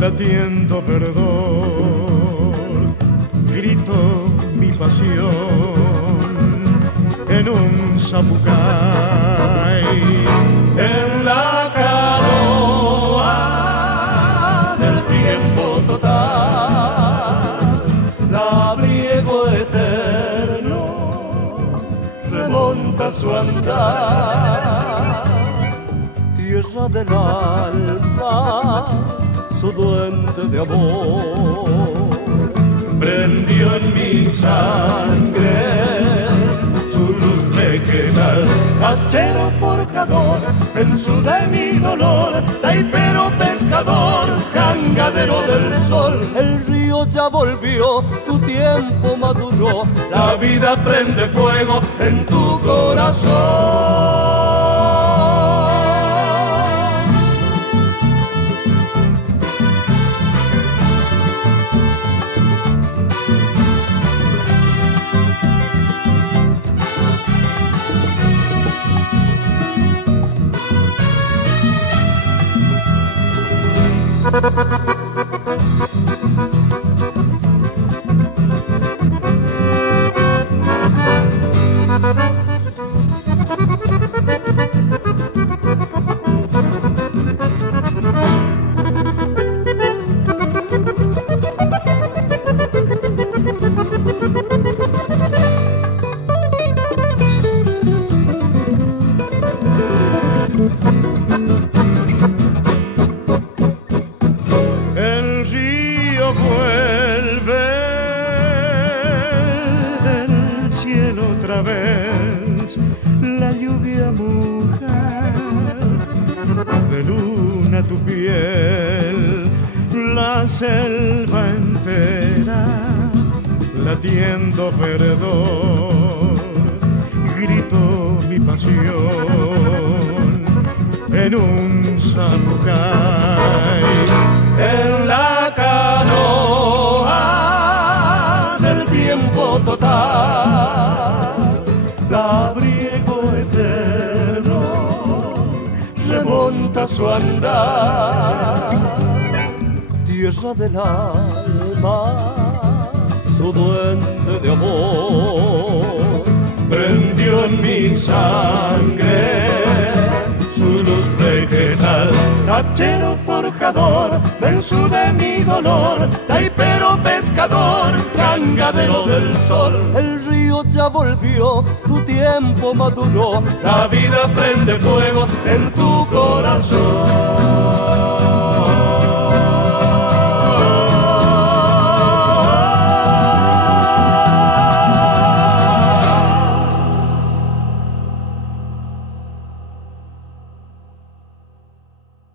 Latiendo perdón, grito mi pasión en un zapucay. En la canoa del tiempo total, labriego eterno remonta su andar. Tierra del alma, su duende de amor prendió en mi sangre su luz vegetal. Hachero forjador en su de mi dolor, taipero pescador, jangadero del sol. El río ya volvió, tu tiempo maduró, la vida prende fuego en tu corazón. La lluvia moja de luna tu piel, la selva entera latiendo perdón, grito mi pasión en un zapucay. En la canoa del tiempo total, labriego eterno remonta su andar. Tierra del alma, su duende de amor prendió en mi sangre su luz vegetal. Hachero forjador, verso de mi dolor, taipero pescador, jangadero del sol. El río ya volvió, tu tiempo maduró, la vida prende fuego en tu corazón.